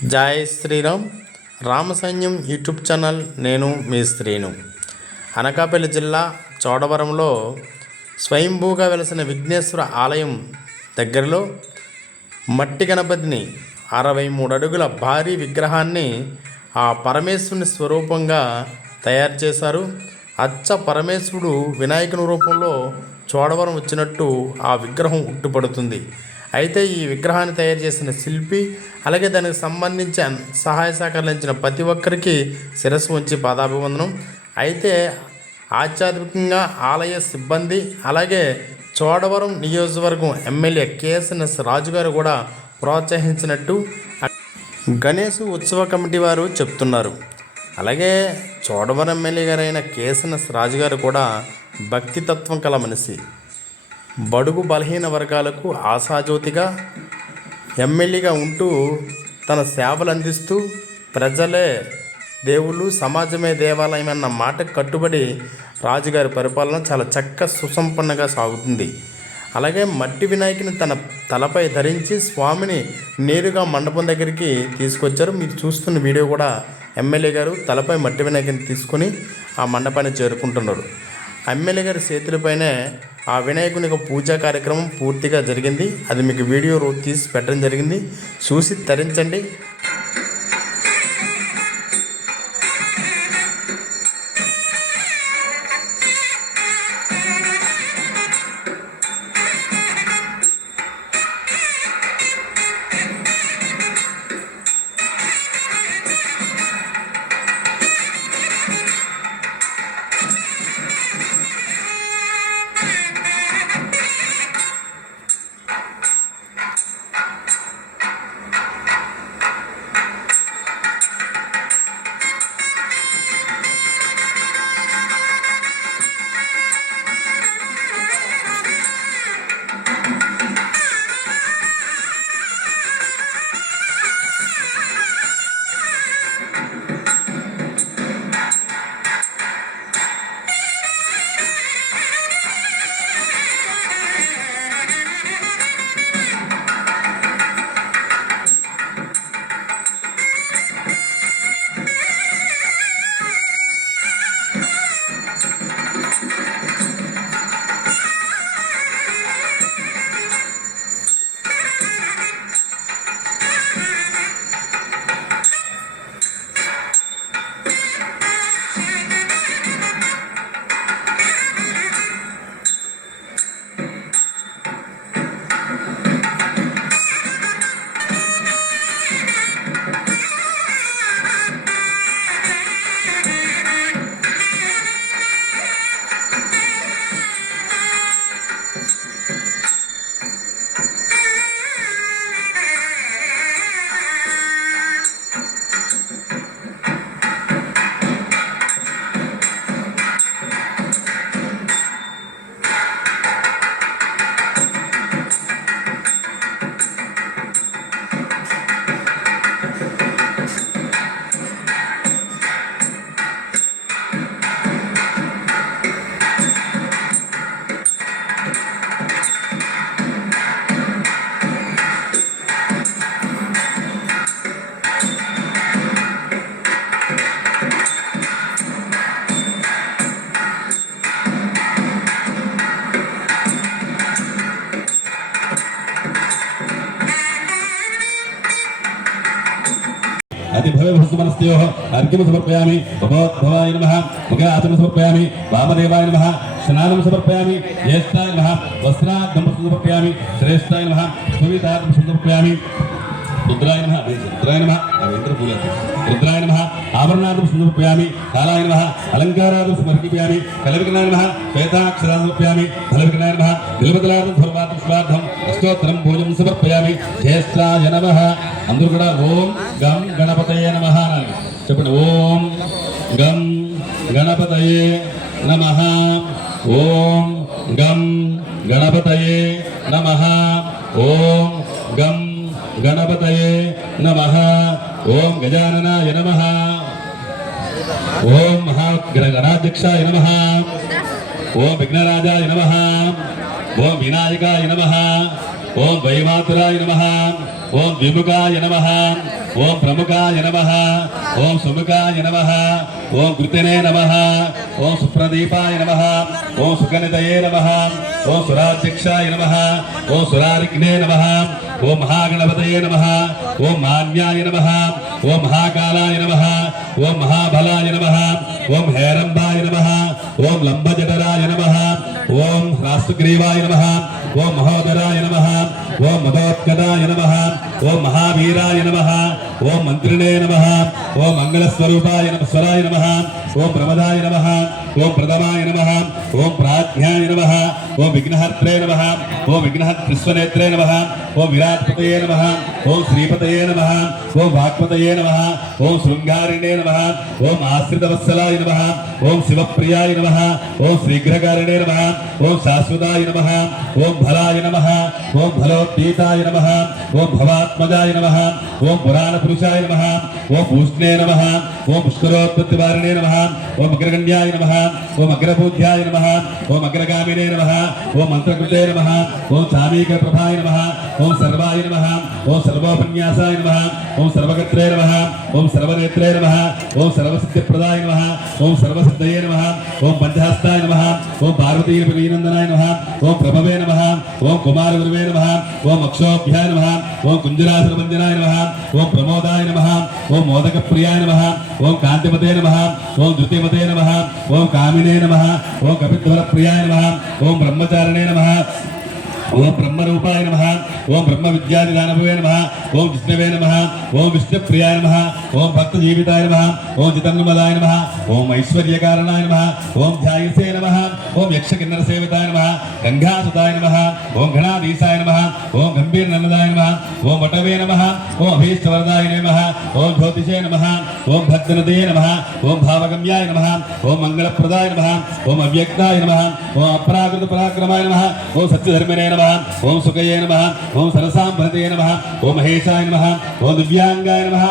జై శ్రీరామ్. రామ సైన్యం YouTube channel. నేను మీ శ్రీను. అనకాపల్లి జిల్లా చోడవరంలో స్వయంభూగా వెలసిన విఘ్నేశ్వర ఆలయం దగ్గరలో మట్టి గణపతిని 63 అడుగుల భారీ విగ్రహాన్ని ఆ పరమేశ్వరుని స్వరూపంగా తయారు చేశారు. అచ్చ పరమేశ్వరుడు వినాయకుని రూపంలో చోడవరం వచ్చినట్టు ఆ విగ్రహం ఉట్టుపడుతుంది. అయితే ఈ విగ్రహాన్ని తయారు చేసిన శిల్పి, అలాగే దానికి సంబంధించి సహాయ సహకరించిన ప్రతి ఒక్కరికి శిరస్సు ఉంచి పాదాభివందనం. అయితే ఆధ్యాత్మికంగా ఆలయ సిబ్బంది, అలాగే చోడవరం నియోజకవర్గం ఎమ్మెల్యే కేఎస్ఎస్ రాజు గారు కూడా ప్రోత్సహించినట్టు గణేష్ ఉత్సవ కమిటీ వారు చెప్తున్నారు. అలాగే చోడవరం ఎమ్మెల్యే గారైన కేఎస్ఎస్ రాజు గారు కూడా భక్తితత్వం కల మనిషి. బడుగు బలహీన వర్గాలకు ఆశాజ్యోతిగా ఎమ్మెల్యేగా ఉంటూ తన సేవలు అందిస్తూ ప్రజలే దేవుళ్ళు, సమాజమే దేవాలయం అన్న మాటకు కట్టుబడి రాజుగారి పరిపాలన చాలా సుసంపన్నగా సాగుతుంది. అలాగే మట్టి వినాయకుని తన తలపై ధరించి స్వామిని నేరుగా మండపం దగ్గరికి తీసుకొచ్చారు. మీరు చూస్తున్న వీడియో కూడా ఎమ్మెల్యే గారు తలపై మట్టి వినాయకుని తీసుకొని ఆ మండపాన్ని చేరుకుంటున్నారు. ఎమ్మెల్యే గారి చేతులపైనే ఆ వినాయకుని పూజా కార్యక్రమం పూర్తిగా జరిగింది. అది మీకు వీడియో తీసి పెట్టడం జరిగింది, చూసి తరించండి. अतिभवस्तुमनस्योः अर्घ्यं समर्पयामि। भवोद्भवाय नमः। मुखाचनं समर्पयामि। वामदेवाय नमः। स्नानं समर्पयामि। ज्येष्ठाय नमः। वस्त्रार्थं समर्पयामि। श्रेष्ठाय नमः। सुविधार्थं समर्पयामि। रुद्राय नमः। रुद्राय नमः। रुद्राय नमः। आभरणार्थं समर्पयामि। कालाय नमः। अलङ्कारार्थं समर्पयामि। कलविघ्नाय नमः। श्वेताक्षरार्थं समर्पयामि। फलविघ्नाय नमः। बिल्वदलार्थं सर्वार्थं स्वार्थं अष्टोत्तरं भोजनं समर्पयामि। ज्येष्ठाय नमः। అందరూ కూడా ఓం గం గణపతయే నమః అనాలి. చెప్పండి. ఓం గం గణపతయే నమః. ఓం గం గణపతయే నమః. ఓం గం గణపతయే నమః. ఓం గజాననాయ నమః. ఓం మహాగణాధ్యక్షాయ నమః. ఓం విఘ్నరాజాయ నమః. ఓం వినాయకాయ నమః. ఓం వైమాతురాయ నమః. ఓం ద్విముఖాయ నమః ఓం ప్రముఖాయ నమః ఓం సుముఖాయ నమః ఓం కృతినే నమః ఓం సుప్రదీపాయ నమః ఓం సుగణితయే నమః ఓం సురాధ్యక్షాయ నమః ఓం సురారిగ్నే నమః ఓం మహాగణపతయే నమః ఓం మాన్యాయ నమః ఓం మహాకాలాయ నమః ఓం మహాబలాయ నమః ఓం హేరంబాయ నమః ఓం లంబజఠరాయ నమః ఓం రాష్ట్రగ్రీవాయ నమః ఓం మహోదరాయ నమః ఓం మదోత్కటాయ నమః ఓం మహావీరాయ నమః ఓం మంత్రిణే నమః ఓం మంగళస్వరూపాయ స్వరాయ నమః ఓం ప్రమదాయ నమః ఓం ప్రథమాయ నమః ఓం ప్రాజ్ఞాయ నమః ఓం విఘ్నహర్త్రే నమః ఓం విఘ్నహర్త్రిస్వనేత్రే నమః ఓం విరాట్పతయే నమః ఓం శ్రీపతయే నమః ఓం వాక్పతయే నమః ఓం శృంగారిణే నమః ఓం ఆశ్రితవత్సలాయ నమః ఓం శివప్రియాయ నమః ఓం శీఘ్రకారిణే నమః ఓం శాశ్వతాయ నమః ఓం బలాయ నమః ఓం బలోత్తీతాయ నమః ఓం భవాత్మజాయ నమః ఓం పురాణ పురుషాయ నమః ఓం పూష్ణే నమః ఓం పుష్కరోత్పత్తివారిణే నమః ఓం అగ్రగణ్యాయ నమః ఓం అగ్రబూధ్యాయ నమః ఓం అగ్రగామినే నమః ఓం మంత్రకృతే నమః ఓం సామీక ప్రభాయ నమః ఓం సర్వాయ నమః ఓం సర్వోపన్యాసాయ నమః ఓం సర్వగత్రే నమః ఓం సర్వనేత్రే నమః ఓం సర్వసిద్ధిప్రదాయ నమః ఓం సర్వసిద్ధయే నమః ఓం పంచహస్తాయ నమః ఓం పార్వతీనందనాయ నమః ఓం ప్రభవే నమః ఓం కుమారగురువే నమః ఓం అక్షోభ్యాయ నమః ఓం కుంజరాసురభంజనాయ నమః ఓం ప్రమోదాయ నమః ఓం మోదకప్రియాయ నమః ఓం కాంతిమతే నమః ఓం ధృతిమతే నమః ఓం కామినే నమః ఓం కపిధ్వరప్రియాయ నమః ఓం బ్రహ్మచారిణే నమః ఓం బ్రహ్మరూపాయ నమః ఓం బ్రహ్మ విద్యాదిదానభవే నమః ఓం విష్ణవే నమః ఓం విష్ణుప్రియాయ నమః ఓం భక్తజీవితాయ నమః ఓం జితన్మదాయ నమః ఓం ఐశ్వర్యకారణాయ నమః ఓం ధ్యాయసే నమః ఓం యక్షకిన్నరసేవితాయ నమః గంగాసుతాయ నమః ఓం గణాధీశాయ నమః ఓం గంభీరనన్నదాయ నమః ఓం వటవే నమః ఓం అభీష్టవరదాయ నమః ఓం జ్యోతిషే నమః ఓం భద్రనదే నమః ఓం భావగమ్యాయ నమః ఓం మంగళప్రదాయ నమః ఓం అవ్యక్తాయ నమః ఓం అపరాకృత పరాక్రమాయ నమః ఓం సత్యధర్మినే నమః ఓం సుఖయే నమః ఓం సరసాంభరతే నమః ఓం మహేశాయ నమః ఓం దివ్యాంగాయ నమః